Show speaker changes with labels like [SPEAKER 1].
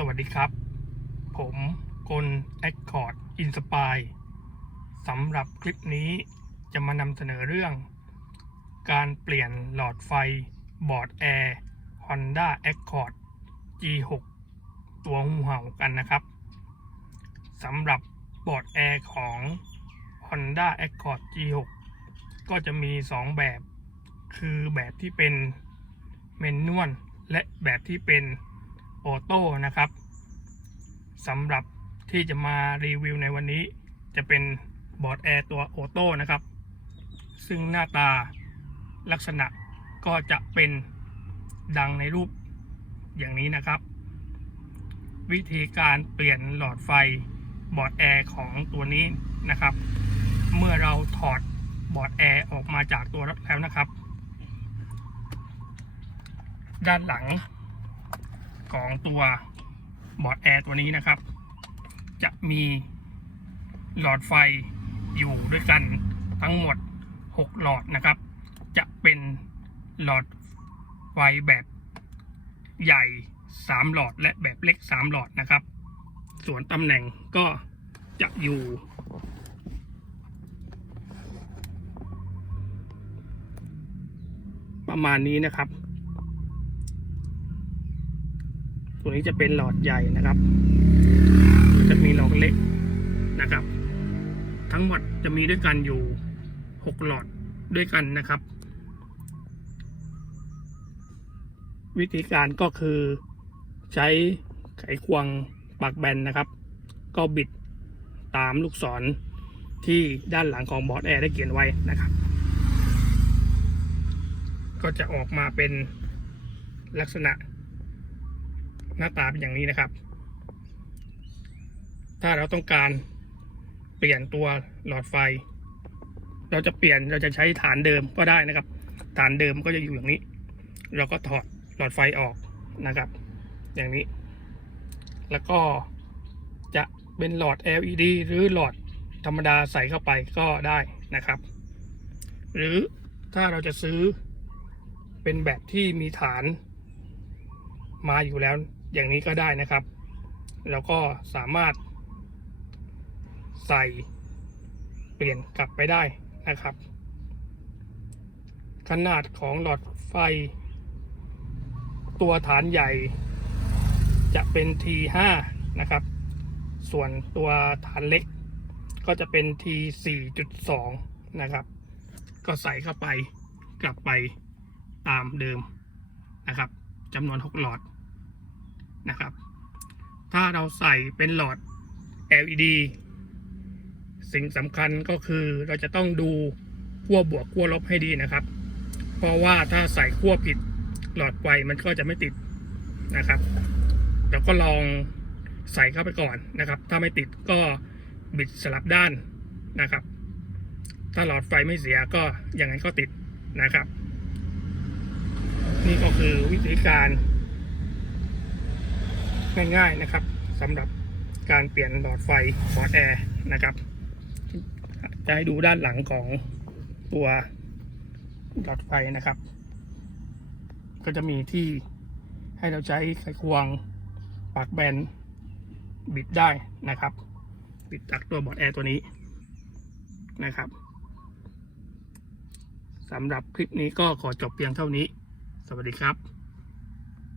[SPEAKER 1] สวัสดีครับ ผมกลแอคคอร์ดอินสปายสำหรับคลิปนี้จะมานำเสนอเรื่อง การเปลี่ยนหลอดไฟบอร์ดแอร์ Honda Accord G6 ตัวหูเห่ากันนะครับสำหรับบอร์ดแอร์ของ Honda Accord G6 ก็จะมี 2 แบบ คือแบบที่เป็นเมนนวลและแบบที่เป็น ออโต้นะครับสำหรับที่จะมารีวิวในวันนี้ จะเป็นบอร์ดแอร์ตัวออโต้นะครับ ซึ่งหน้าตาลักษณะก็จะเป็นดังในรูปอย่างนี้นะครับ วิธีการเปลี่ยนหลอดไฟบอร์ดแอร์ของตัวนี้นะครับ เมื่อเราถอดบอร์ดแอร์ออกมาจากตัวแล้วนะครับ ด้านหลัง ของตัวบอร์ดแอร์ตัวนี้นะครับ จะมีหลอดไฟอยู่ด้วยกันทั้งหมด 6 หลอดนะครับ จะเป็นหลอดไฟแบบใหญ่ 3 หลอดและแบบเล็ก 3 หลอดนะครับ ส่วนตำแหน่งก็จะอยู่ ประมาณนี้นะครับ ตัวนี้จะเป็นหลอดใหญ่นะครับจะมีหลอดเล็กนะครับ ทั้งหมดจะมีด้วยกันอยู่ 6 หลอดด้วยกันนะครับ วิธีการก็คือใช้ไขควงปากแบนนะครับ ก็บิดตามลูกศรที่ด้านหลังของบอร์ดแอร์ได้เขียนไว้นะครับ ก็จะออกมาเป็นลักษณะ หน้าตาเป็นอย่างนี้นะครับ ถ้าเราต้องการเปลี่ยนตัวหลอดไฟ เราจะเปลี่ยนเราจะใช้ฐานเดิมก็ได้นะครับ ฐานเดิมก็จะอยู่อย่างนี้ เราก็ถอดหลอดไฟออกนะครับ อย่างนี้ แล้วก็จะเป็นหลอด LED หรือหลอดธรรมดาใส่เข้าไปก็ได้นะครับ หรือถ้าเราจะซื้อเป็นแบบที่มีฐาน มาอยู่แล้วอย่างนี้ก็ได้นะครับ แล้วก็สามารถ ใส่เปลี่ยนกลับไปได้นะครับ ขนาดของหลอดไฟ ตัวฐานใหญ่ จะเป็น T5 นะครับ ส่วนตัวฐานเล็กก็จะเป็น T4.2 นะครับ ก็ใส่เข้าไปกลับไปตามเดิมนะครับ จำนวน 6 หลอดนะครับ ถ้าเราใส่เป็นหลอด LED สิ่งสำคัญก็คือเราจะต้องดูขั้วบวกขั้วลบให้ดีนะครับ เพราะว่าถ้าใส่ขั้วผิดหลอดไฟมันก็จะไม่ติดนะครับเราก็ลองใส่เข้าไปก่อนนะครับ ถ้าไม่ติดก็บิดสลับด้านนะครับ ถ้าหลอดไฟไม่เสียก็อย่างนั้นก็ติดนะครับ นี่ก็คือวิธีการง่ายๆนะครับสำหรับการเปลี่ยนหลอดไฟบอดแอร์นะครับ จะให้ดูด้านหลังของตัวหลอดไฟนะครับ ก็จะมีที่ให้เราใช้ไขควงปากแบนบิดได้นะครับ บิดจากตัวบอร์ดแอร์ตัวนี้นะครับสำหรับคลิปนี้ก็ขอจบเพียงเท่านี้ สวัสดีครับ